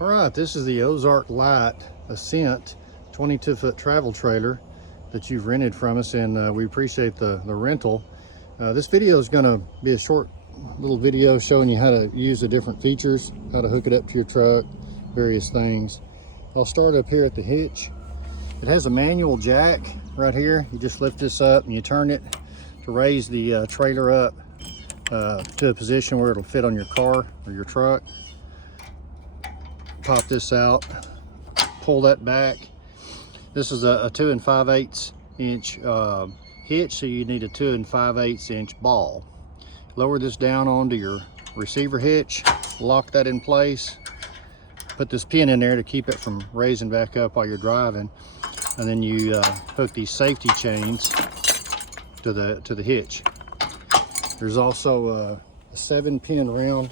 All right, this is the Ozark Lite Ascent 22-foot travel trailer that you've rented from us, and we appreciate the rental. This video is going to be a short little video showing you how to use the different features, how to hook it up to your truck, various things. I'll start up here at the hitch. It has a manual jack right here. You just lift this up and you turn it to raise the trailer up to a position where it'll fit on your car or your truck. Pop this out, pull that back. This is a 2 5/8 inch hitch, so you need a 2 5/8 inch ball. Lower this down onto your receiver hitch, lock that in place, put this pin in there to keep it from raising back up while you're driving, and then you hook these safety chains to the hitch. There's also a 7-pin round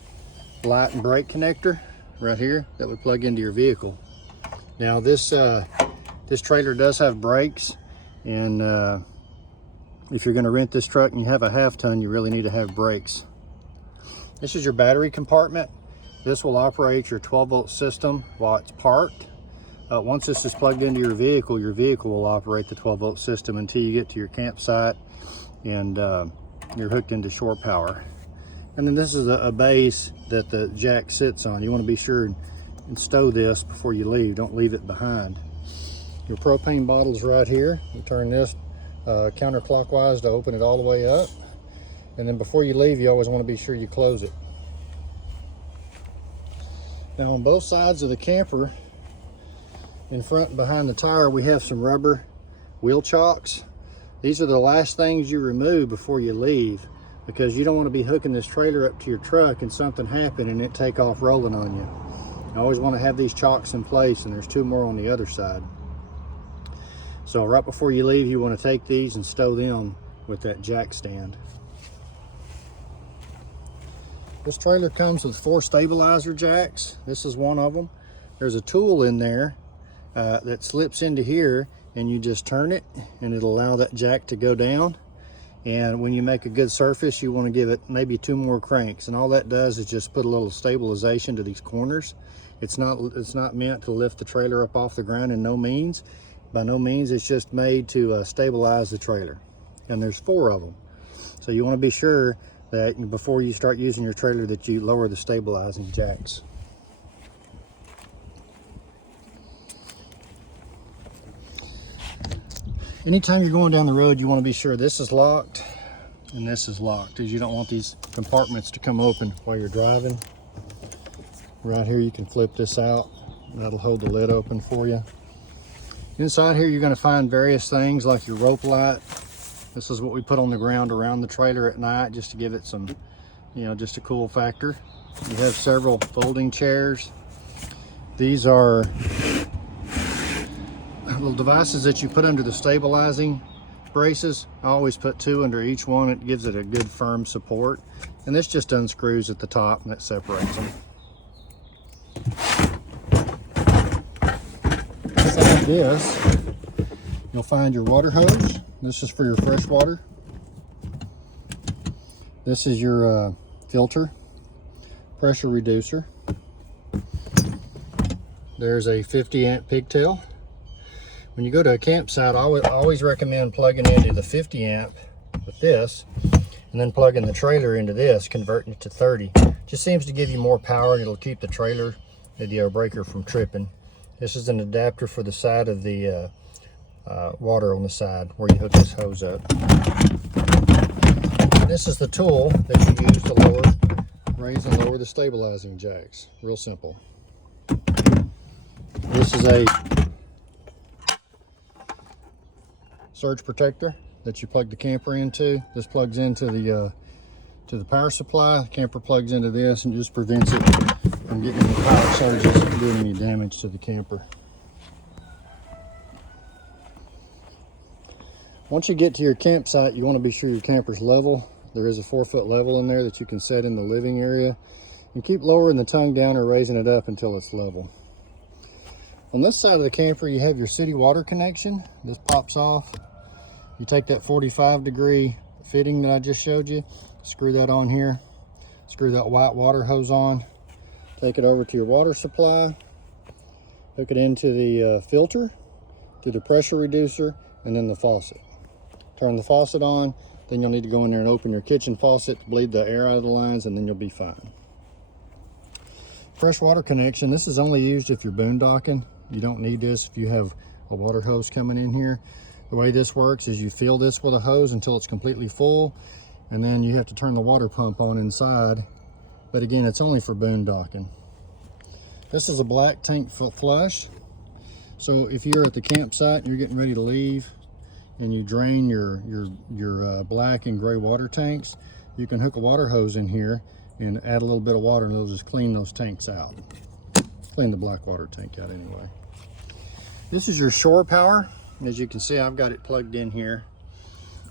light and brake connector right here that would plug into your vehicle. Now this trailer does have brakes, and if you're going to rent this truck and you have a half-ton, you really need to have brakes. This is your battery compartment. This will operate your 12-volt system while it's parked. Once this is plugged into your vehicle will operate the 12-volt system until you get to your campsite and you're hooked into shore power. And then this is a base that the jack sits on. You want to be sure and stow this before you leave. Don't leave it behind. Your propane bottle's right here. You turn this counterclockwise to open it all the way up. And then before you leave, you always want to be sure you close it. Now on both sides of the camper, in front and behind the tire, we have some rubber wheel chocks. These are the last things you remove before you leave, because you don't want to be hooking this trailer up to your truck and something happen and it take off rolling on you. You always want to have these chocks in place, and there's 2 more on the other side. So right before you leave, you want to take these and stow them with that jack stand. This trailer comes with 4 stabilizer jacks. This is one of them. There's a tool in there that slips into here, and you just turn it and it'll allow that jack to go down. And when you make a good surface, you want to give it maybe 2 more cranks, and all that does is just put a little stabilization to these corners. It's not meant to lift the trailer up off the ground by no means. It's just made to stabilize the trailer, and there's 4 of them. So you want to be sure that before you start using your trailer that you lower the stabilizing jacks. Anytime you're going down the road, you want to be sure this is locked and this is locked, because you don't want these compartments to come open while you're driving. Right here, you can flip this out. That'll hold the lid open for you. Inside here, you're going to find various things like your rope light. This is what we put on the ground around the trailer at night, just to give it some, just a cool factor. You have several folding chairs. These are little devices that you put under the stabilizing braces. I always put 2 under each one. It gives it a good firm support. And this just unscrews at the top and it separates them. Inside this, you'll find your water hose. This is for your fresh water. This is your filter, pressure reducer. There's a 50-amp pigtail. When you go to a campsite, I always recommend plugging into the 50-amp with this, and then plugging the trailer into this, converting it to 30. Just seems to give you more power, and it'll keep the trailer, the breaker, from tripping. This is an adapter for the side of the water on the side where you hook this hose up. And this is the tool that you use to raise and lower the stabilizing jacks. Real simple. This is a surge protector that you plug the camper into. This plugs into the power supply. The camper plugs into this and just prevents it from getting any power surges and doing any damage to the camper. Once you get to your campsite, you want to be sure your camper's level. There is a 4-foot level in there that you can set in the living area, and keep lowering the tongue down or raising it up until it's level. On this side of the camper, you have your city water connection. This pops off. You take that 45-degree fitting that I just showed you, screw that on here, screw that white water hose on, take it over to your water supply, hook it into the filter, to the pressure reducer, and then the faucet. Turn the faucet on, then you'll need to go in there and open your kitchen faucet to bleed the air out of the lines, and then you'll be fine. Fresh water connection, this is only used if you're boondocking. You don't need this if you have a water hose coming in here. The way this works is you fill this with a hose until it's completely full, and then you have to turn the water pump on inside. But again, it's only for boondocking. This is a black tank flush. So if you're at the campsite and you're getting ready to leave and you drain your black and gray water tanks, you can hook a water hose in here and add a little bit of water, and it'll just clean those tanks out. Clean the black water tank out anyway. This is your shore power. As you can see, I've got it plugged in here.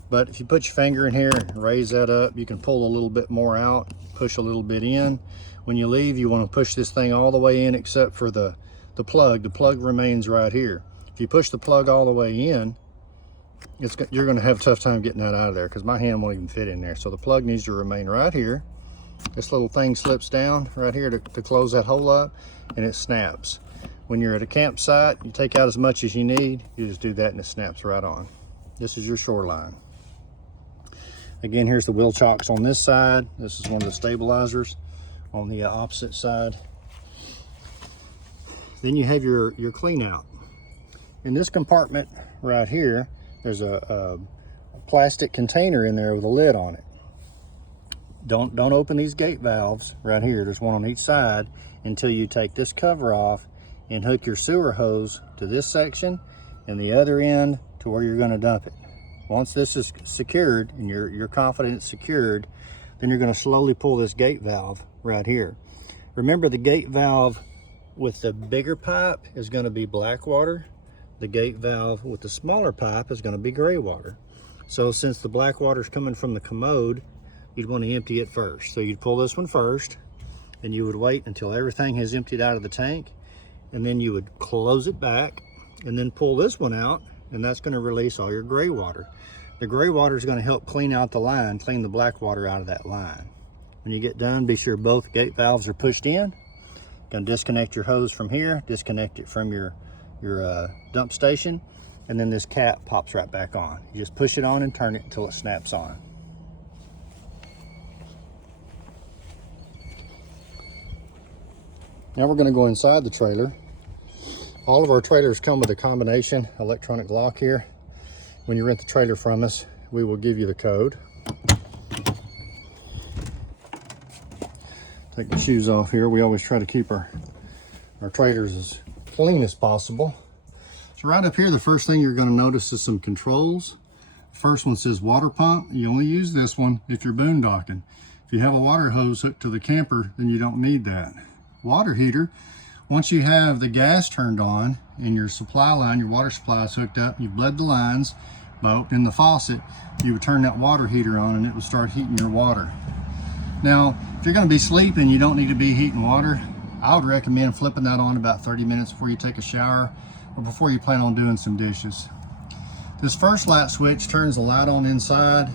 But if you put your finger in here and raise that up, you can pull a little bit more out, push a little bit in. When you leave, you want to push this thing all the way in except for the plug. The plug remains right here. If you push the plug all the way in, you're going to have a tough time getting that out of there because my hand won't even fit in there. So the plug needs to remain right here. This little thing slips down right here to close that hole up, and it snaps. When you're at a campsite, you take out as much as you need, you just do that and it snaps right on. This is your shoreline. Again, here's the wheel chocks on this side. This is one of the stabilizers on the opposite side. Then you have your clean out. In this compartment right here, there's a plastic container in there with a lid on it. Don't open these gate valves right here. There's one on each side until you take this cover off and hook your sewer hose to this section and the other end to where you're going to dump it. Once this is secured and you're confident it's secured, then you're going to slowly pull this gate valve right here. Remember, the gate valve with the bigger pipe is going to be black water. The gate valve with the smaller pipe is going to be gray water. So since the black water is coming from the commode, you'd want to empty it first. So you'd pull this one first, and you would wait until everything has emptied out of the tank, and then you would close it back and then pull this one out, and that's going to release all your gray water. The gray water is going to help clean out the line, clean the black water out of that line. When you get done, be sure both gate valves are pushed in. Going to disconnect your hose from here, disconnect it from your dump station, and then this cap pops right back on. You just push it on and turn it until it snaps on. Now we're going to go inside the trailer. All of our trailers come with a combination electronic lock here. When you rent the trailer from us, we will give you the code. Take the shoes off here. We always try to keep our trailers as clean as possible. So right up here, the first thing you're going to notice is some controls. The first one says water pump. You only use this one if you're boondocking. If you have a water hose hooked to the camper, then you don't need that. Water heater, once you have the gas turned on and your supply line, your water supply is hooked up, you've bled the lines by opening the faucet, you would turn that water heater on and it would start heating your water. Now, if you're going to be sleeping, you don't need to be heating water. I would recommend flipping that on about 30 minutes before you take a shower or before you plan on doing some dishes. This first light switch turns the light on inside.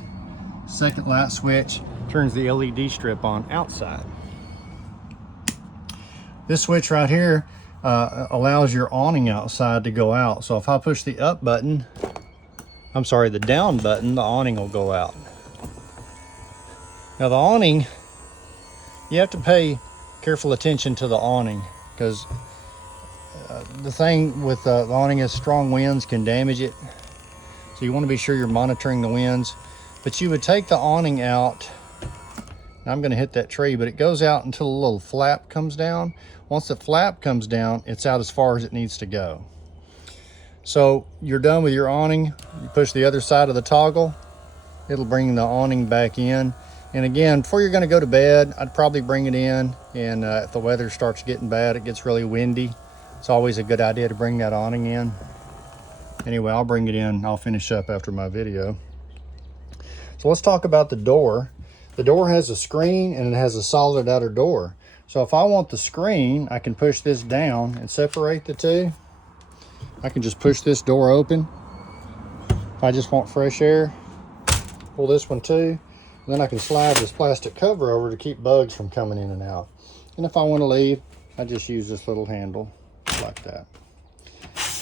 Second light switch turns the LED strip on outside. This switch right here allows your awning outside to go out. So if I push the up button, the down button, the awning will go out. Now the awning, you have to pay careful attention to the awning because the thing with the awning is strong winds can damage it. So you want to be sure you're monitoring the winds. But you would take the awning out. I'm going to hit that tree, but it goes out until a little flap comes down. Once the flap comes down, it's out as far as it needs to go. So you're done with your awning. You push the other side of the toggle. It'll bring the awning back in. And again, before you're going to go to bed, I'd probably bring it in. And if the weather starts getting bad, it gets really windy, it's always a good idea to bring that awning in. Anyway, I'll bring it in. I'll finish up after my video. So let's talk about the door. The door has a screen and it has a solid outer door. So if I want the screen, I can push this down and separate the two. I can just push this door open. If I just want fresh air, pull this one too. And then I can slide this plastic cover over to keep bugs from coming in and out. And if I want to leave, I just use this little handle like that.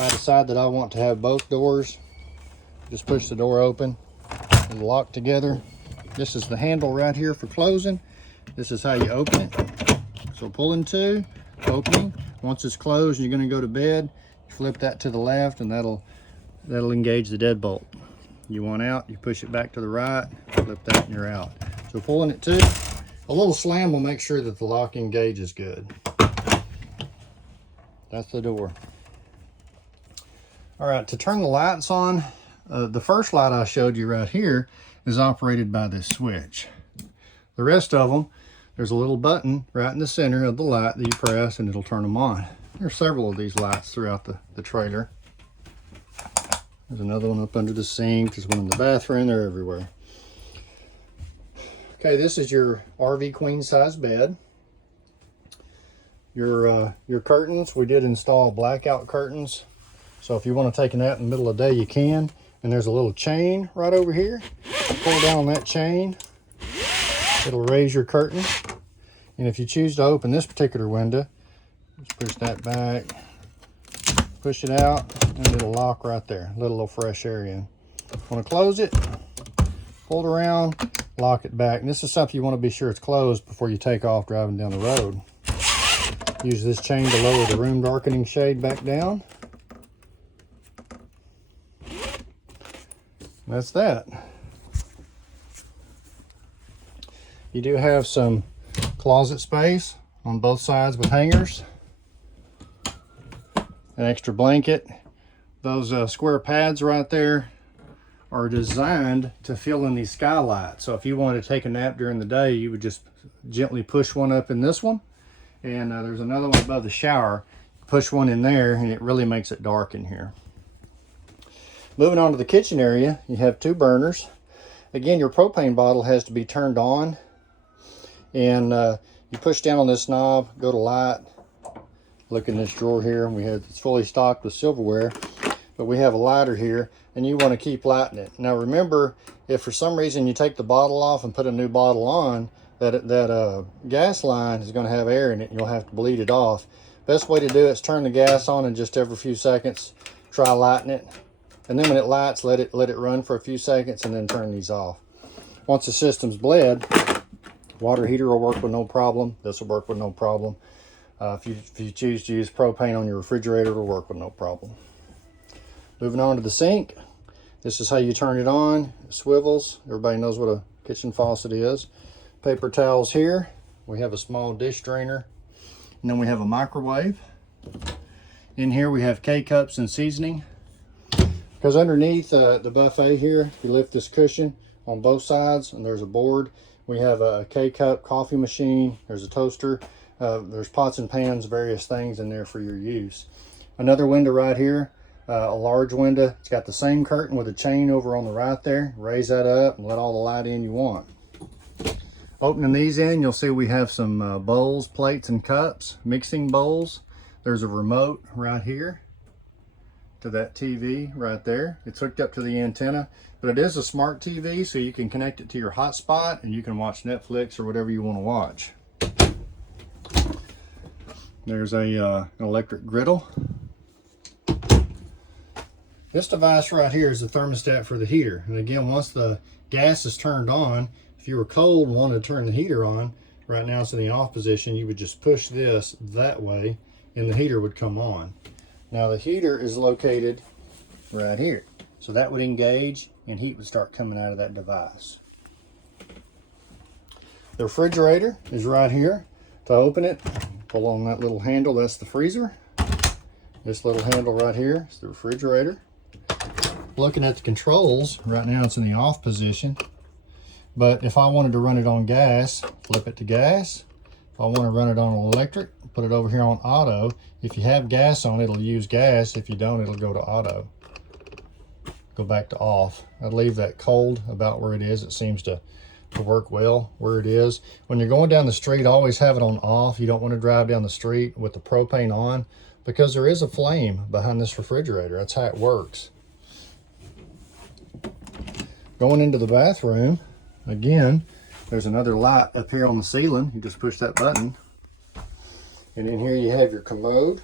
I decide that I want to have both doors, just push the door open and lock together. This is the handle right here for closing. This is how you open it. So pull in two, opening. Once it's closed and you're going to go to bed, you flip that to the left and that'll engage the deadbolt. You want out, you push it back to the right, flip that and you're out. So pulling it two, a little slam will make sure that the locking gauge is good. That's the door. All right, to turn the lights on, the first light I showed you right here is operated by this switch. The rest of them, there's a little button right in the center of the light that you press and it'll turn them on. There's several of these lights throughout the trailer. There's another one up under the sink. There's one in the bathroom. They're everywhere. Okay, this is your RV queen size bed. Your curtains, we did install blackout curtains. So if you want to take a nap in the middle of the day, you can. And there's a little chain right over here. Pull down on that chain. It'll raise your curtain. And if you choose to open this particular window, just push that back, push it out, and it'll lock right there. Let a little fresh air in. Want to close it, pull it around, lock it back. And this is something you want to be sure it's closed before you take off driving down the road. Use this chain to lower the room darkening shade back down. That's that. You do have some closet space on both sides with hangers. An extra blanket. Those square pads right there are designed to fill in these skylights. So if you wanted to take a nap during the day, you would just gently push one up in this one. And there's another one above the shower. Push one in there and it really makes it dark in here. Moving on to the kitchen area, you have two burners. Again, your propane bottle has to be turned on. And you push down on this knob, go to light. Look in this drawer here, it's fully stocked with silverware, but we have a lighter here, and you want to keep lighting it. Now remember, if for some reason you take the bottle off and put a new bottle on, that gas line is going to have air in it, and you'll have to bleed it off. Best way to do it is turn the gas on, and just every few seconds, try lighting it. And then when it lights, let it run for a few seconds, and then turn these off. Once the system's bled, water heater will work with no problem. This will work with no problem. If you choose to use propane on your refrigerator, it'll work with no problem. Moving on to the sink. This is how you turn it on. It swivels. Everybody knows what a kitchen faucet is. Paper towels here. We have a small dish drainer. And then we have a microwave. In here we have K-cups and seasoning. Because underneath the buffet here, you lift this cushion on both sides and there's a board. We have a K-cup coffee machine. There's a toaster. There's pots and pans, various things in there for your use. Another window right here, a large window. It's got the same curtain with a chain over on the right there. Raise that up and let all the light in you want. Opening these in, you'll see we have some bowls, plates, and cups, mixing bowls. There's a remote right here to that TV right there. It's hooked up to the antenna, but it is a smart TV, so you can connect it to your hotspot and you can watch Netflix or whatever you want to watch. There's an electric griddle. This device right here is the thermostat for the heater. And again, once the gas is turned on, if you were cold and wanted to turn the heater on, right now it's in the off position, you would just push this that way and the heater would come on. Now the heater is located right here. So that would engage and heat would start coming out of that device. The refrigerator is right here. To open it, pull on that little handle, that's the freezer. This little handle right here is the refrigerator. Looking at the controls, right now it's in the off position. But if I wanted to run it on gas, flip it to gas. If I want to run it on electric, put it over here on auto. If you have gas on, it'll use gas. If you don't, it'll go to auto. Go back to off. I'd leave that cold about where it is. It seems to work well where it is. When you're going down the street, always have it on off. You don't want to drive down the street with the propane on because there is a flame behind this refrigerator. That's how it works. Going into the bathroom, again, there's another light up here on the ceiling. You just push that button. And in here you have your commode.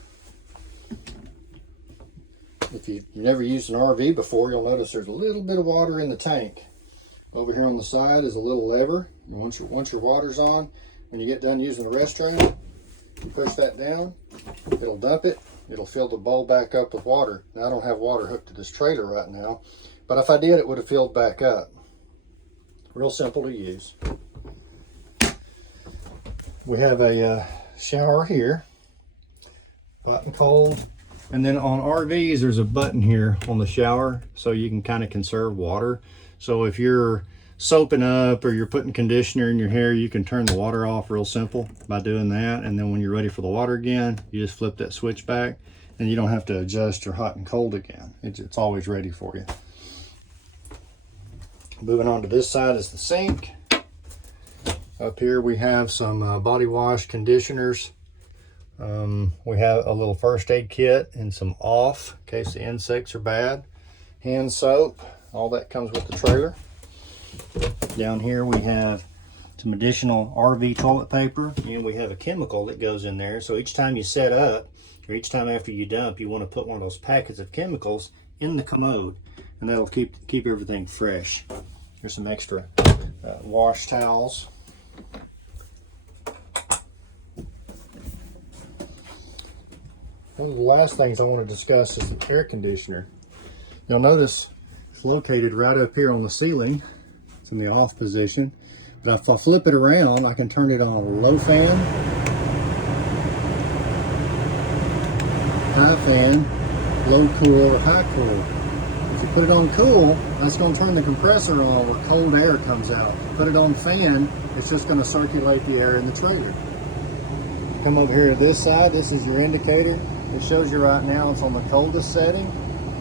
If you've never used an RV before, you'll notice there's a little bit of water in the tank. Over here on the side is a little lever. And once your water's on, when you get done using the restroom, you push that down, it'll dump it, it'll fill the bowl back up with water. Now I don't have water hooked to this trailer right now, but if I did, it would have filled back up. Real simple to use. We have a shower here, hot and cold. And then on RVs, there's a button here on the shower so you can kind of conserve water. So if you're soaping up or you're putting conditioner in your hair, you can turn the water off real simple by doing that. And then when you're ready for the water again, you just flip that switch back and you don't have to adjust your hot and cold again. It's always ready for you. Moving on to this side is the sink. Up here we have some body wash conditioners. We have a little first aid kit and some off in case the insects are bad. Hand soap, all that comes with the trailer. Down here we have some additional RV toilet paper, and we have a chemical that goes in there. So each time you set up, or each time after you dump, you want to put one of those packets of chemicals in the commode, and that'll keep everything fresh. Here's some extra wash towels. One of the last things I want to discuss is the air conditioner. You'll notice it's located right up here on the ceiling. It's in the off position. But if I flip it around, I can turn it on low fan, high fan, low cool, or high cool. If you put it on cool, that's going to turn the compressor on where cold air comes out. Put it on fan, it's just going to circulate the air in the trailer. Come over here to this side, this is your indicator. It shows you right now it's on the coldest setting.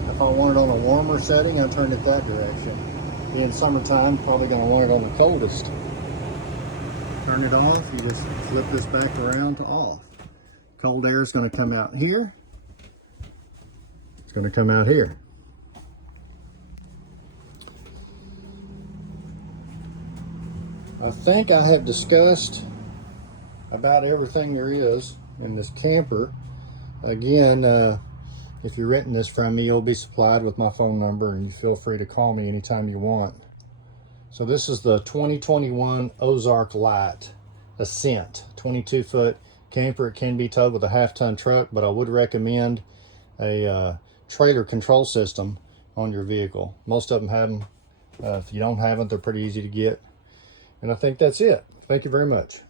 If I want it on a warmer setting, I'll turn it that direction. In summertime, probably going to want it on the coldest. Turn it off, you just flip this back around to off. Cold air is going to come out here. It's going to come out here. I think I have discussed about everything there is in this camper. Again, if you're renting this from me, you'll be supplied with my phone number, and you feel free to call me anytime you want. So this is the 2021 Ozark Lite Ascent 22-foot camper. It can be towed with a half-ton truck, but I would recommend a trailer control system on your vehicle. Most of them have them. If you don't have them, they're pretty easy to get. And I think that's it. Thank you very much.